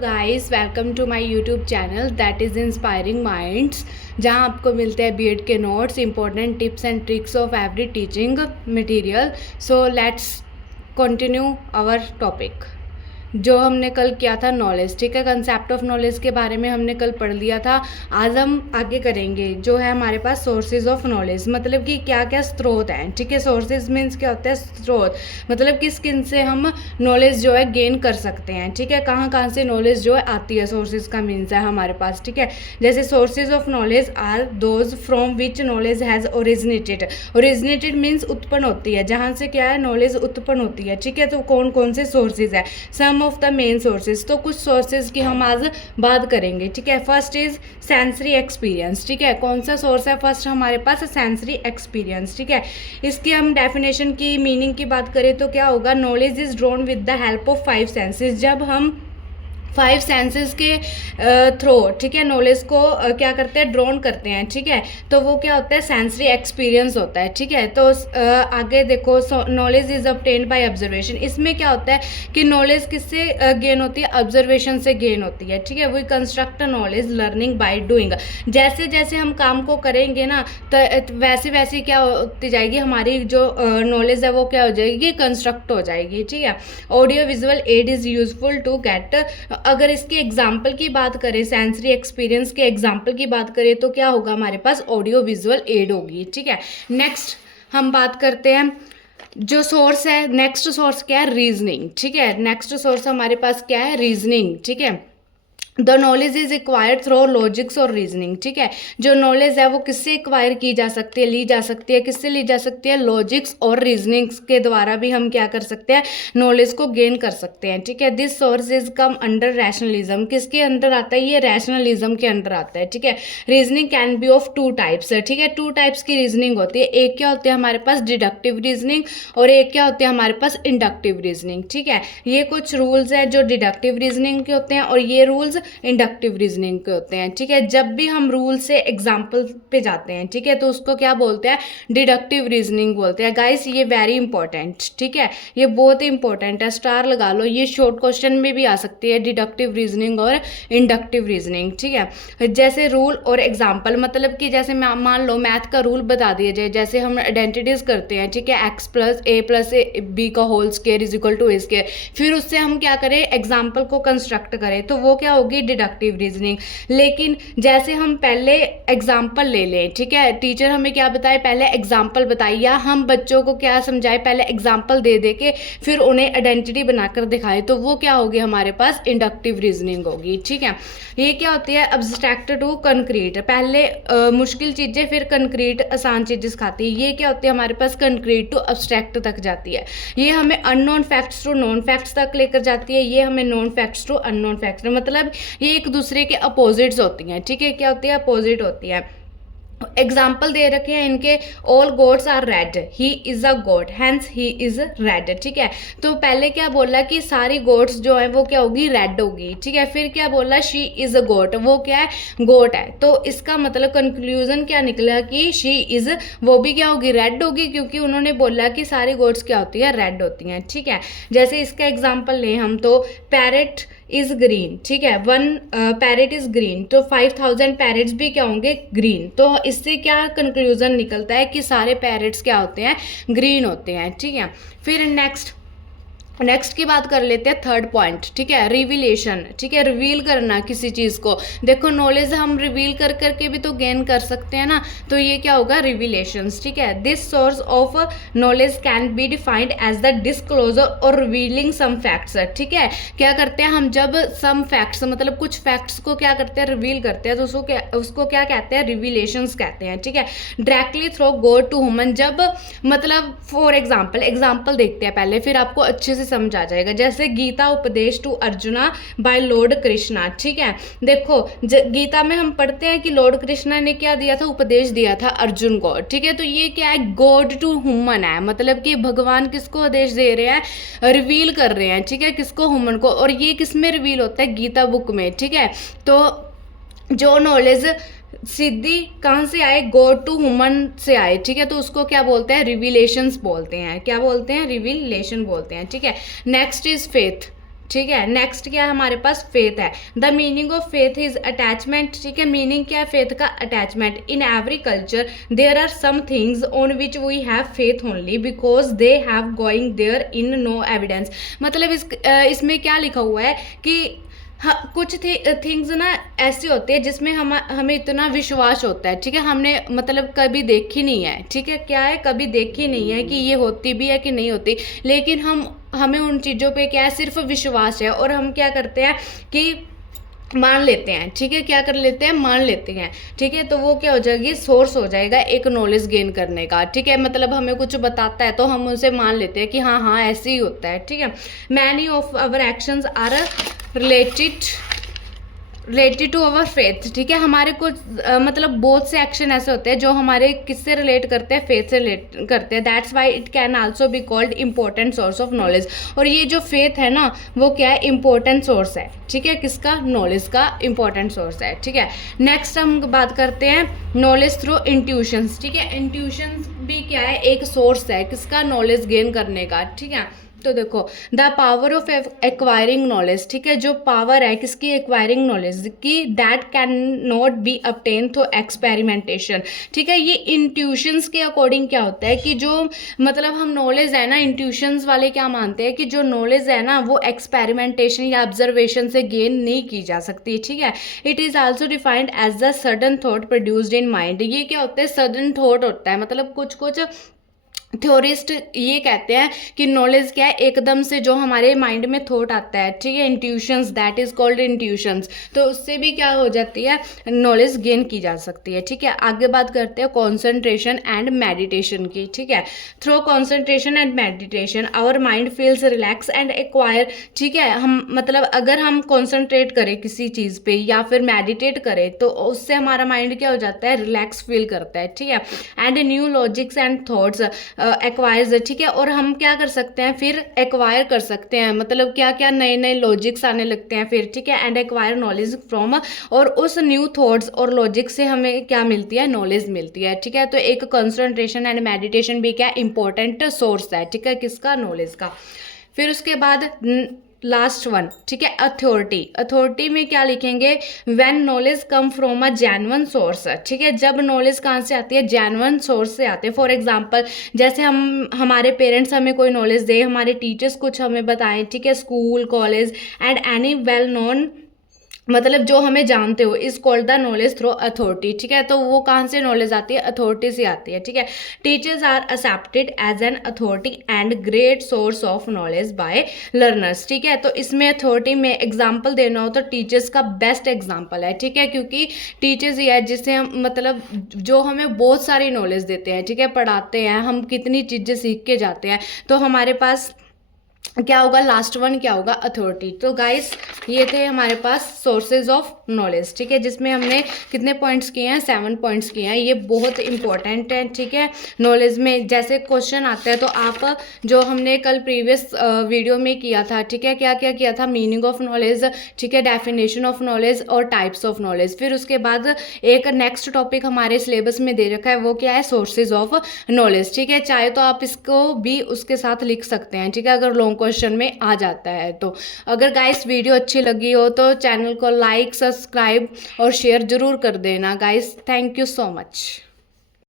Guys, welcome to my YouTube channel that is inspiring minds, जहां आपको मिलते हैं बीएड के notes, important tips and tricks of every teaching material. So let's continue our topic. जो हमने कल किया था नॉलेज, ठीक है, कंसेप्ट ऑफ नॉलेज के बारे में हमने कल पढ़ लिया था। आज हम आगे करेंगे जो है हमारे पास सोर्सेज ऑफ नॉलेज, मतलब कि क्या क्या स्रोत हैं। ठीक है, सोर्सेज मीन्स क्या होता है, स्रोत, मतलब किस किन से हम नॉलेज जो है गेन कर सकते हैं। ठीक है, कहाँ कहाँ से नॉलेज जो है आती है, सोर्सेज का मीन्स है हमारे पास। ठीक है, जैसे sources of knowledge are those from which knowledge has originated. Originated means उत्पन्न होती है, जहाँ से क्या है नॉलेज उत्पन्न होती है। ठीक है, तो कौन कौन से सोर्सेज है, सम ऑफ द मेन सोर्सेज। तो कुछ सोर्सेज की हम आज बात करेंगे। ठीक है, फर्स्ट इज सेंसरी एक्सपीरियंस। ठीक है, कौन सा सोर्स है फर्स्ट हमारे पास, सेंसरी एक्सपीरियंस। ठीक है, इसकी हम डेफिनेशन की मीनिंग की बात करें तो क्या होगा, knowledge is drawn with the help of 5 senses. जब हम 5 सेंसेस के थ्रू, ठीक है, नॉलेज को क्या करते हैं, ड्रॉन करते हैं। ठीक है, तो वो क्या होता है, सेंसरी एक्सपीरियंस होता है। ठीक है, तो आगे देखो, knowledge is obtained by observation. इसमें क्या होता है कि नॉलेज किससे गेन होती है, ऑब्जर्वेशन से गेन होती है। ठीक है, we construct knowledge learning by doing. जैसे जैसे हम काम को करेंगे ना, तो वैसे वैसे क्या होती जाएगी, हमारी जो नॉलेज है वो क्या हो जाएगी, कंस्ट्रक्ट हो जाएगी। ठीक है, audio visual aid is useful to get. अगर इसके एग्जाम्पल की बात करें, सेंसरी एक्सपीरियंस के एग्जाम्पल की बात करें तो क्या होगा, हमारे पास ऑडियो विजुअल एड होगी। ठीक है, नेक्स्ट हम बात करते हैं जो सोर्स है, नेक्स्ट सोर्स क्या है, रीजनिंग। ठीक है, नेक्स्ट सोर्स हमारे पास क्या है, रीजनिंग। ठीक है, the knowledge is acquired through logics और रीजनिंग। ठीक है, जो नॉलेज है वो किससे एक्वायर की जा सकती है, ली जा सकती है, किससे ली जा सकती है, लॉजिक्स और रीजनिंग्स के द्वारा भी हम क्या कर सकते हैं, नॉलेज को गेन कर सकते हैं। ठीक है, this source is come under rationalism. किसके अंडर आता है, ये रैशनलिज्म के अंडर आता है। ठीक है, reasoning can be of 2 types. ठीक है, 2 टाइप्स की रीजनिंग होती है। एक क्या होती है हमारे पास, डिडक्टिव रीजनिंग, और एक क्या होती है हमारे पास, इंडक्टिव रीजनिंग। ठीक है, ये कुछ रूल्स है जो डिडक्टिव रीजनिंग के होते हैं और ये रूल्स इंडक्टिव रीजनिंग के होते हैं। ठीक है, जब भी हम रूल से एग्जाम्पल पे जाते हैं, ठीक है, तो उसको क्या बोलते हैं, डिडक्टिव रीजनिंग बोलते हैं। गाइस ये वेरी इंपॉर्टेंट, ठीक है, ये बहुत ही इंपॉर्टेंट है, स्टार लगा लो, ये शॉर्ट क्वेश्चन में भी आ सकती है, डिडक्टिव रीजनिंग और इंडक्टिव रीजनिंग। ठीक है, जैसे रूल और एग्जाम्पल, मतलब कि जैसे मान लो मैथ का रूल बता दिया जाए, जैसे हम आइडेंटिटीज करते हैं। ठीक है, x + a + b का whole square is equal to a square, फिर उससे हम क्या करें, एग्जाम्पल को कंस्ट्रक्ट करें, तो वो क्या होगी, डिडक्टिव रीजनिंग। लेकिन जैसे हम पहले एग्जाम्पल ले लें, ठीक है, टीचर हमें क्या बताए, पहले एग्जाम्पल बताए, या हम बच्चों को क्या समझाए, पहले एग्जाम्पल दे दे के फिर उन्हें आइडेंटिटी बनाकर दिखाए, तो वो क्या होगी हमारे पास, इंडक्टिव रीजनिंग होगी। ठीक है, ये क्या होती है, अब्स्ट्रैक्ट टू कंक्रीट, पहले मुश्किल चीज़ें फिर कंक्रीट आसान चीज़ें सिखाती है। ये क्या होती है हमारे पास, कंक्रीट टू अब्स्ट्रैक्ट तक जाती है। ये हमें unknown facts to known facts तक लेकर जाती है। ये हमें known facts to unknown facts, मतलब ये एक दूसरे के अपोजिट्स होती हैं। ठीक है, क्या होती है, अपोजिट होती है। एग्जाम्पल दे रखे हैं इनके, all gods are red, he is a god, hence he is red. ठीक है, तो पहले क्या बोला कि सारी गोड्स जो है वो क्या होगी, रेड होगी। ठीक है, फिर क्या बोला, शी इज अ गोट, वो क्या है, गोट है। तो इसका मतलब कंक्लूजन क्या निकला कि शी इज, वो भी क्या होगी, रेड होगी, क्योंकि उन्होंने बोला कि सारी गोड्स क्या होती है, रेड होती हैं। ठीक है, जैसे इसका एग्जाम्पल लें हम, तो पैरेट इज ग्रीन। ठीक है, 1 पैरेट इज ग्रीन, तो 5000 पैरेट्स भी क्या होंगे, ग्रीन। तो इससे क्या कंक्लूजन निकलता है कि सारे पैरेट्स क्या होते हैं, ग्रीन होते हैं। ठीक है, फिर नेक्स्ट की बात कर लेते हैं, थर्ड पॉइंट। ठीक है, रिवीलेशन। ठीक है, रिवील करना किसी चीज़ को, देखो नॉलेज हम रिवील कर करके भी तो गेन कर सकते हैं ना, तो ये क्या होगा, रिवीलेशंस। ठीक है, this source of knowledge can be defined as the disclosure और रिवीलिंग सम फैक्ट्स। ठीक है, क्या करते हैं हम, जब सम फैक्ट्स, मतलब कुछ फैक्ट्स को क्या करते हैं, रिवील करते हैं, तो उसको क्या कहते हैं, रिवीलेशंस कहते हैं। ठीक है, directly through God to human, जब मतलब फॉर एग्जाम्पल देखते हैं पहले, फिर आपको अच्छे से समझ आ जाएगा। जैसे गीता उपदेश to Arjuna by Lord Krishna. ठीक है, देखो गीता में हम पढ़ते हैं कि लॉर्ड कृष्णा ने क्या दिया था, उपदेश दिया था अर्जुन को। ठीक है, तो ये क्या है, गॉड टू ह्यूमन है, मतलब कि भगवान किसको आदेश दे रहे हैं, रिवील कर रहे हैं। ठीक है, किसको, ह्यूमन को, और ये किस में रिवील होता है, गीता बुक में। ठीक है, तो जो नॉलेज सीधी कहाँ से आए, गॉड टू ह्यूमन से आए। ठीक है, तो उसको क्या बोलते हैं, रिवीलेशंस बोलते हैं। क्या बोलते हैं, रिवीलेशन बोलते हैं। ठीक है, नेक्स्ट इज फेथ। ठीक है। नेक्स्ट क्या है हमारे पास, फेथ है। The meaning of faith is attachment, ठीक है। मीनिंग क्या है फेथ का, attachment. In every culture there are some things on which we have faith only because they have going there in no evidence. मतलब इसमें क्या लिखा हुआ है कि हाँ, कुछ थिंग्स ना ऐसे होते हैं जिसमें हमें इतना विश्वास होता है, ठीक है। हमने मतलब कभी देखी नहीं है, ठीक है। क्या है, कभी देखी नहीं है कि ये होती भी है कि नहीं होती, लेकिन हमें उन चीज़ों पे क्या है, सिर्फ विश्वास है और हम क्या करते हैं कि मान लेते हैं, ठीक है। क्या कर लेते हैं, मान लेते हैं, ठीक है। तो वो क्या हो जाएगी, सोर्स हो जाएगा एक नॉलेज गेन करने का, ठीक है। मतलब हमें कुछ बताता है तो हम उनसे मान लेते हैं कि हाँ हाँ ऐसे ही होता है, ठीक है। Many of our actions are related to our faith, ठीक है। हमारे कुछ मतलब बहुत से एक्शन ऐसे होते हैं जो हमारे किससे रिलेट करते हैं, फेथ से रिलेट करते हैं। That's why it can also be called important source of knowledge. और ये जो फेथ है ना, वो क्या है, इंपॉर्टेंट सोर्स है, ठीक है। किसका, नॉलेज का इंपॉर्टेंट सोर्स है, ठीक है। नेक्स्ट हम बात करते हैं नॉलेज थ्रू इंट्यूशंस, ठीक है। इंट्यूशंस भी क्या है, एक सोर्स है किसका, नॉलेज गेन करने का, ठीक है। तो देखो, the power of acquiring knowledge, ठीक है। जो पावर है किसकी, एक्वायरिंग नॉलेज की, that can not be obtain through experimentation, ठीक है। ये इंट्यूशंस के अकॉर्डिंग क्या होता है कि जो मतलब हम नॉलेज है ना, इंट्यूशंस वाले क्या मानते हैं कि जो नॉलेज है ना वो एक्सपेरिमेंटेशन या ऑब्जर्वेशन से गेन नहीं की जा सकती, ठीक है। It is also defined as the sudden thought produced in mind. ये क्या होता है, सडन थॉट होता है। मतलब कुछ थ्योरिस्ट ये कहते हैं कि नॉलेज क्या है, एकदम से जो हमारे माइंड में थॉट आता है, ठीक है, intuitions, that is called intuitions. तो उससे भी क्या हो जाती है, नॉलेज गेन की जा सकती है, ठीक है। आगे बात करते हैं कॉन्सेंट्रेशन एंड मेडिटेशन की, ठीक है। Through concentration and meditation our mind feels relax and acquire, ठीक है। हम मतलब अगर हम कॉन्सेंट्रेट करें किसी चीज़ पे या फिर मेडिटेट करें तो उससे हमारा माइंड क्या हो जाता है, रिलैक्स फील करता है, ठीक है। And new logics and thoughts acquires, ठीक है। और हम क्या कर सकते हैं, फिर एक्वायर कर सकते हैं, मतलब क्या क्या नए नए लॉजिक्स आने लगते हैं फिर, ठीक है। एंड एक्वायर नॉलेज फ्रॉम, और उस न्यू थॉट्स और लॉजिक से हमें क्या मिलती है, नॉलेज मिलती है, ठीक है। तो एक कंसंट्रेशन एंड मेडिटेशन भी क्या इंपॉर्टेंट सोर्स है, ठीक है, किसका, नॉलेज का। फिर उसके बाद लास्ट वन, ठीक है, अथॉरिटी। अथॉरिटी में क्या लिखेंगे, when knowledge come from a genuine source, ठीक है। जब नॉलेज कहाँ से आती है, जेन्युइन सोर्स से आते हैं। फॉर एग्जांपल जैसे हमारे पेरेंट्स हमें कोई नॉलेज दे, हमारे टीचर्स कुछ हमें बताएं, ठीक है, school college and any well known, मतलब जो हमें जानते हो, is called the knowledge through authority, ठीक है। तो वो कहाँ से नॉलेज आती है, अथॉरिटी से आती है, ठीक है। Teachers are accepted as an authority and great source of knowledge by learners, ठीक है। तो इसमें अथॉरिटी में एग्जाम्पल देना हो तो टीचर्स का बेस्ट एग्जाम्पल है, ठीक है, क्योंकि टीचर्स ही है जिससे हम मतलब जो हमें बहुत सारी नॉलेज देते हैं, ठीक है, पढ़ाते हैं, हम कितनी चीज़ें सीख के जाते हैं। तो हमारे पास क्या होगा, लास्ट वन क्या होगा, अथॉरिटी। तो गाइस ये थे हमारे पास सोर्सेज ऑफ नॉलेज, ठीक है, जिसमें हमने कितने पॉइंट्स किए हैं, 7 पॉइंट्स किए हैं। ये बहुत इंपॉर्टेंट है, ठीक है। नॉलेज में जैसे क्वेश्चन आता है तो आप जो हमने कल प्रीवियस वीडियो में किया था, ठीक है, क्या क्या किया था, मीनिंग ऑफ नॉलेज, ठीक है, डेफिनेशन ऑफ नॉलेज और टाइप्स ऑफ नॉलेज। फिर उसके बाद एक नेक्स्ट टॉपिक हमारे सिलेबस में दे रखा है, वो क्या है, सोर्सेज ऑफ नॉलेज, ठीक है। चाहे तो आप इसको भी उसके साथ लिख सकते हैं, ठीक है, अगर लॉन्ग क्वेश्चन में आ जाता है तो। अगर गाइस वीडियो अच्छी लगी हो तो चैनल को लाइक, सब्सक्राइब और शेयर जरूर कर देना guys. Thank you so much.